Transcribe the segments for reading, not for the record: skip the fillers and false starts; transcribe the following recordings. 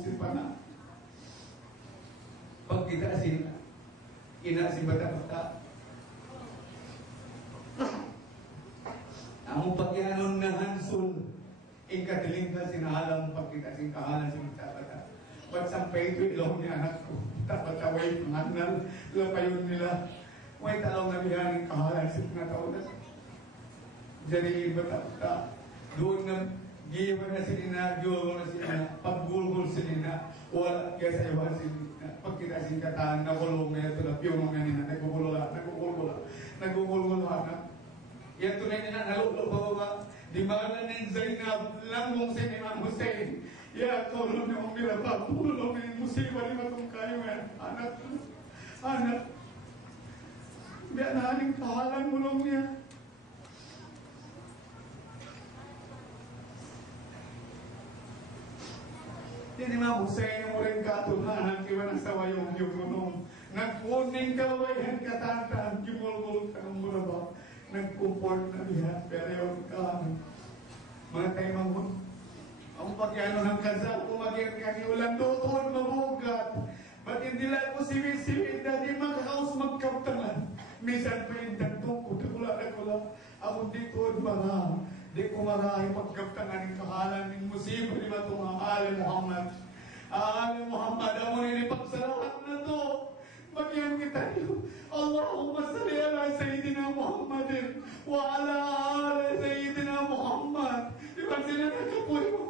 si pana. Pag kita ina si bata-bata. Ang pagyanon na hansul, ikadiling ka sinahalang pag kita sing kahalan si bata-bata. Ba't sampay ito ilong ni anak ko? Tapataway panganal, lapayon nila. May talaw na bihaning kahalan si mga tao na. Jadi bata-bata, doon na giwan na sinina, giwan na sinina, paggulgul sinina, wala kaya sa iwan sinina. Pag kita sing kataan, nakulong na ito na, piyong nga nina, nagugulgula na. Yan tunay nina, nalulo pa ba? Di ba na nin Zainab, langmong si Imam Hussein. Ya, tulong niyo ang mirabag, tulong niyo musiba, di ba itong kayo yan? Anak. Biya na aning kahalan mulong niya. Yan Imam Hussein yung rin katunahan, kiwa ng sawayong yung gunong. Nagpuning kawayan katantaan, kimulgul ka ng murabak. Nag-comport na biya, pero yung mga tayo mamon. Ang pagyano ng kasal, kumagyan ka ni ulan doon, mabugat. Ba't hindi lang po siwit-siwit na di makakaos magkaptangan. Minsan pa yung dantong ko, nakula. Ako dito, marah. Di ko marahay pagkaptangan ng kahalan ng musibo, di ba itong Ali Muhammad? Ali Muhammad, ako nilipagsalahan na to. Magyan kita niyo. Allahumma salli ala Sayyidina Muhammadin wa ala ala Sayyidina Muhammad. Di ba sila nagkapoy mo?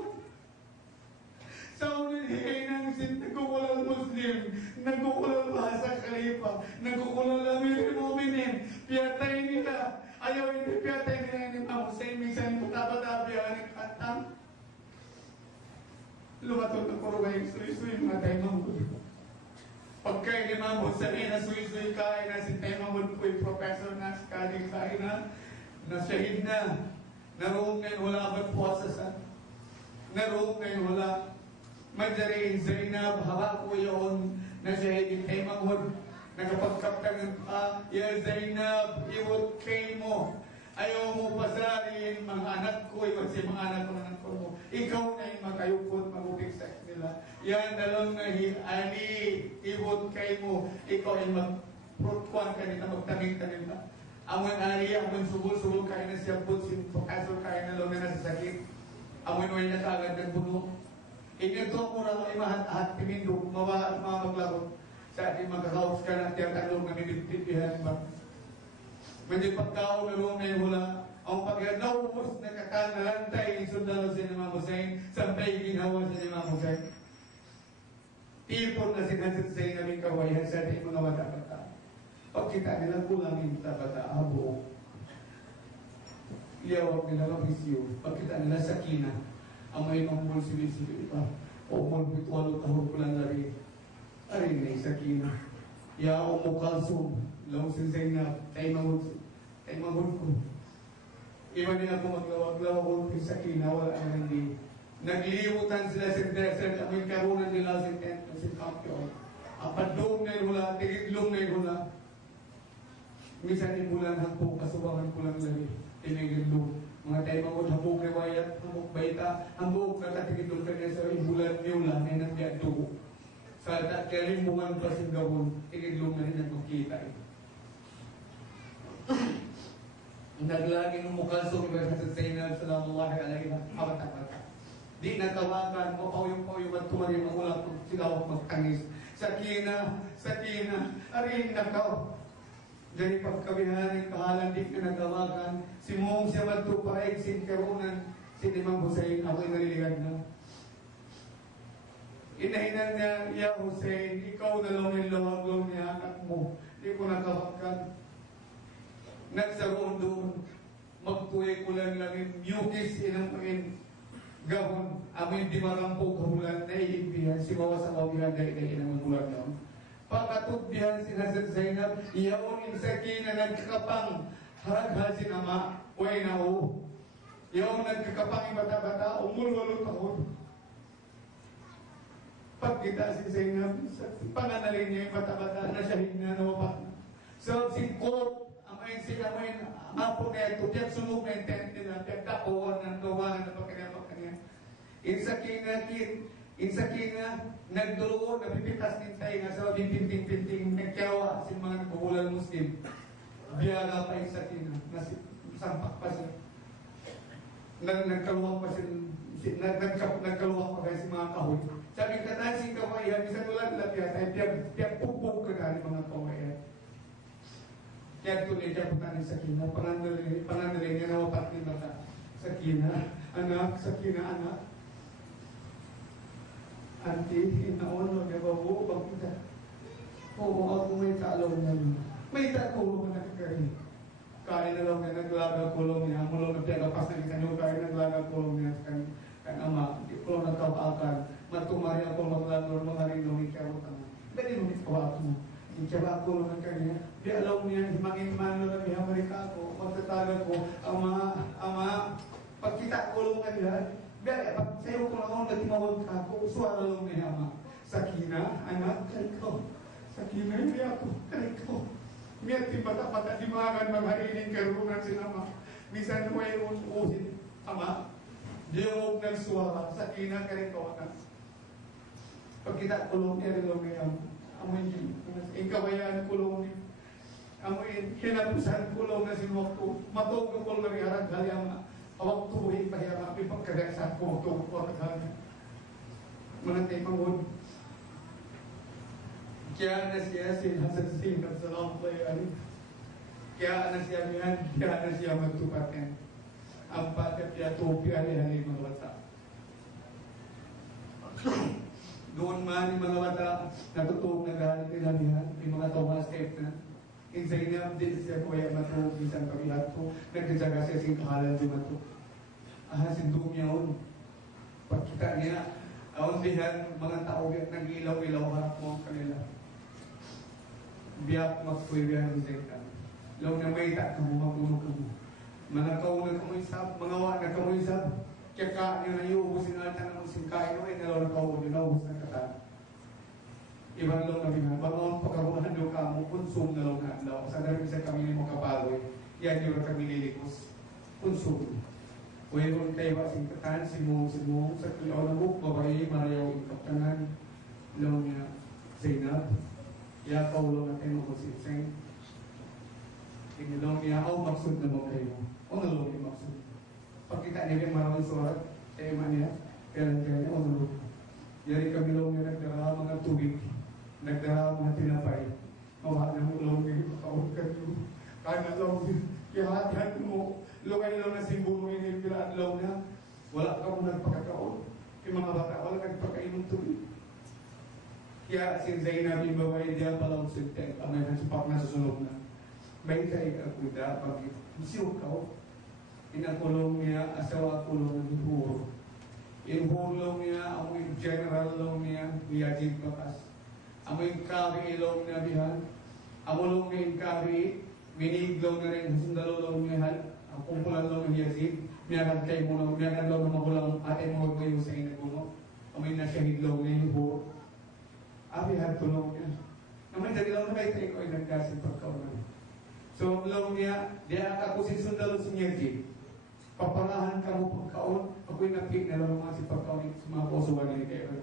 Sa unin higay ng nagkukulal Muslim, nagkukulal bahasa Khalifa, nagkukulal Amir Mu'minin, piyatay nila. Ayaw hindi piyatay nila ni Imam Hussein, minsan pataba-tabihan ng kantang. Lumatod na puro kayong suy-suy, mga tayo mamuli. Pagka Imam Hussein na suy-suy kain na si tayo mamuli po yung professor na skaling kain na shahid na, naroon ngayon wala ba't puwasa sa, naroon ngayon wala. Majarin Zainab, haba ko yun na shahid tayo mamuli. Nagapagkaptangan pa, ya Zainab, iwot kay mo. Ayaw mo pasarin, mga anak ko, iwat si mga anak ko mo. Ikaw na yung magayukot, magupik sa nila. Yan, dalawang na ani, iwot kay mo. Ikaw ay mag-protkuan ka nila, magtangin-tangin na. Amon ani, amon subul-subul kayo na siya, si professor kayo na lang na sa sakit. Amon ay nakagad ng buno. Inito mo na ay mahat-hat, pimindo, mga maglaro. Sa ating magkakaos ka ng tiyatagong na minipitihan ba? Medyo pagkao na roon ngayon hula, ang pag-naubos na kakanalantay ng sundalo sa Imam Hussein, sampay ginawa sa Imam Hussein. Tipon na sinasat sa inaming kawayan sa ating mga bata-bata. Pag kita nila kulang yung bata-bata, abo. Iyawag nila mabisyo. Pag kita nila sakina, ang may mamul sibi-sibi pa. O mulpit 8 tahon ko lang lari. Arin na sakina. Ya Kalsum, laong si Zainab, tayo mahod ko. Iba nila ko maglawag-lawag ko sakina, wala na hindi. Nagliwutan sila sa desert, amoy karunan nila sa tent, sa kampiyon. Apadong na yung hula, tigidlong na yung hula. Minsan yung bulan hapong, kasubangan ko lang lagi, tinigidlong. Mga tayo mahod, hapong riwayat, hapong baita, hapong nakatigidlong ka niya sa bulan niyo lang, ay nandiyan dugo. Sa kalimungan pa sa gawon, tigidlong na rin ang makita ito. Naglagi ng Mukalsum, iba sa Zainab, sallallahu alaihi wa sallam, di natawagan, mapaw-yung at tumari, magulang kung sigaw magtangis. Sakina, arin nakaw. Dari pagkabihanin, kahalan, di ka natawagan. Si Mong siya magtupaig, sinkarunan, si Imam Hussein, ako'y naliligan na. Inahinan niya, ya Hussein, ikaw na lang yung lawag-lawag niya anak mo. Di ko nakawakan. Nagsaroon doon, magtuwi ko lang yung yukis inang pangin gawon. Amin di marampo kahulan na iigbihan, si Mawa sa kawihan na inang bulan noon. Pagkatutbihan si Hazrat Zainab, iyaon yung sakina nagkakapang haraghal si Nama, way na o. Iyaon nagkakapang yung bata-bata, umulwalo tahon. Pagkita si Zainab, panganalin niya yung bata-bata na shahid na nawapak. So, si Kot, amayin sila mo yung apo na ito, tiyak sunog na yung tent nila, tiyak tapuan ng gawa na pagkanya. Isa kinakit, Insakina, nagduro, napipitas din tayo nga sa pinting-pinting, nagkawa sa mga nagbubulan Muslim. Biyaga pa insakina, sampak pa siya. Nagkaluwang pa siya, nagkaluwang pa kayo sa mga kahoy. Sabi ka na, si kawayan, isang ulan lapya, tayo piyak pupog ka na mga kawayan. Kaya tuloy, kaya punta sa sakina, panandali niya na wapat ni mata. Sakina, anak. Auntie, inaon, nagababu, bakita. Oo, ako may talong na yun. May takulong na nakakari. Kaya na lang na naglaga kulong niya. Mulong na piyagapas na ikanyo, kaya naglaga kulong niya sa kan ama. Di ko lang nagkawakan. Matumari ako maglagor, mga rinong ikaw. Dali mo ikaw mo. Ikaw ako lang kanya. Di alam niya, himangin-man na lang Amerika ako. Magtataga ko, ama, pagkita kulong na yan. Dahil, pag sa'yo ko lang ako natimawag ka ako, suwara lang ni ama. Sakina, anak, kalikaw. Sakina, hindi ako, kalikaw. Miyat timata-pata, di mga magarinig karunan si ama. Minsan mo ay usin, ama. Di huwag nagsuwara, sakina, kalikaw, anak. Pagkita kulong niya rin lang ni ama. Amoy, ikawayan kulong niya. Amoy, hinapusan kulong na sinuwak ko. Matog ang kulong na riharag, hali ama. Awak tuwing pahirap, ipagkagaysan ko ito ko at mga timangod. Kaya na siya sinasasin at salam playan. Kaya na siya mihan, kaya na siya magtupatin. Ang patip niya tupi ali-ali mga bata. Doon man yung mga bata natutog na galit nila mihan, yung mga Thomas F na. Insainap din siya kuya matulog isang kabilat ko. Nagkatsaga siya sing kahalan di matulog. Sindong niya yun. Pagkita niya, awang dihan mga tao nag-ilaw-ilaw harap mo ang kanila. Biyak magpuwibihan ng Zaytan. Law na may ka mo, magulog ka mo. Mga kaunan ka mo isap, mga wak na ka mo isap. Kaya ka niya na iubusin na natin ng singkain mo, ay nalaw na kaunan, naubos na kata. Ibang law na bihan, bangon pagkabuhan daw ka mo, konsum na law na law. Sa darin isa kami mo kapagoy, yan yung kami lilikos. Konsum. Wala tayo asing katan, simong sa kaliaw na buk, babae, marayaw yung kaptanan, law niya, Zainab, ya kaulo natin mo kusinseng. Inilaw niya, maksud na mo kayo. Nalaw niya maksud. Pagkita niya maraming surat, tema niya, kaya niya, nalaw. Yari kami law niya nagdara mga tubig, nagdara mga tinapay, mawa na mo law niya, kaon kayo. Kaya law niya, kaya hati-hati mo, lungay-law na simbolo yung pilaan law na, wala ka mo nagpakataon. Yung mga bata, wala nagpakainom tubig. Kaya si Zainab yung babae diya pala ang sintek, ang may nasipak na susunod na. May kaikuda, pag isiukaw, inakulong niya, asawa kulong ng huro. Inhulong niya, amoy general long niya, Yazid Bakas. Amoy kabi ilong niya bihan. Amulong niya yung kabi, miniglaw na rin, sundalo niya, ang kumpulan lang ng Yazid, miyagan kayo muna, miyagan lang na magulang ate mo kayo sa inaguno. Amoy na shahid lang niya yung huro. Abi tulong niya. Naman dari lang na kayo tayo ay nagdasin pagkaunan. So, lang niya, diya ako si sundalo sa Yazid. Paparahan ka mo pagkaon, ako'y napik na lang mga si pagkaon sa mga posuan ni kayo.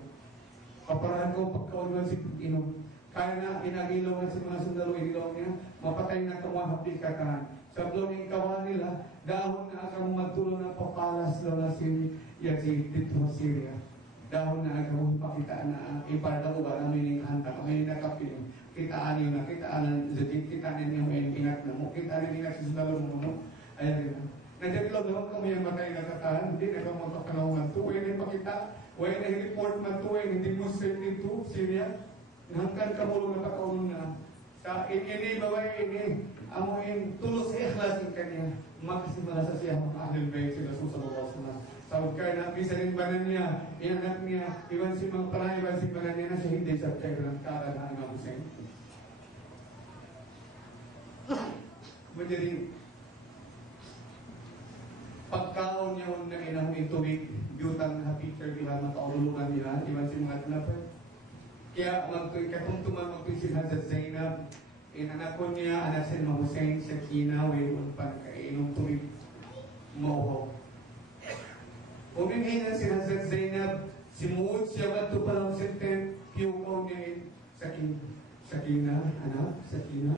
Paparahan ko pagkaon lang si Pag-inom. Kaya na, inagilaw sa mga sundalo, inilaw niya, mapatay na kamahapdi katahan. Sa blowing kawan nila, dahon na akang magtulong ng papalas lang na si Yazid dito sa Syria. Dahon na akang pakita na iparda ko ba na may hanta, may nakapin. Kitaan nyo na, kitaan ninyo may ingat na mo, kitaan ninyo ingat sa sundalo mo, no? Ayan rin. Nandiyan lang naman kami yung matay na katahan, hindi na kami magpapanawangan to, huwag na ipakita, huwag na i-report man to, hindi mo save dito, Syria. Nangkan kamulong na pakaunan na. Sa ini baway ini, amuin tulos ikhlas yung kanya. Makasimala sa siya, maka-ahlul bayt sila susalawal sila. Sabi kaya na, bisa rin banan niya, inanak niya, iwan si mga pala, iwan si banan niya na siya hindi sa kaya ng kara na Imam Hussein. Menjadi pagkaon niya na inahong tubig, jutang na picture nila, makaulungan nila, iwan si mga tinapay. Kaya katungtungan magpisihan sa Zainab, inanak ko niya, anak si Imam Hussein, sa Kina, wayon pa nakainom tubig, mauhaw. Uminginan si Hazrat Zainab Simuot siya ba ito palang senten, piukaw ni Sakina, anak, Sakina.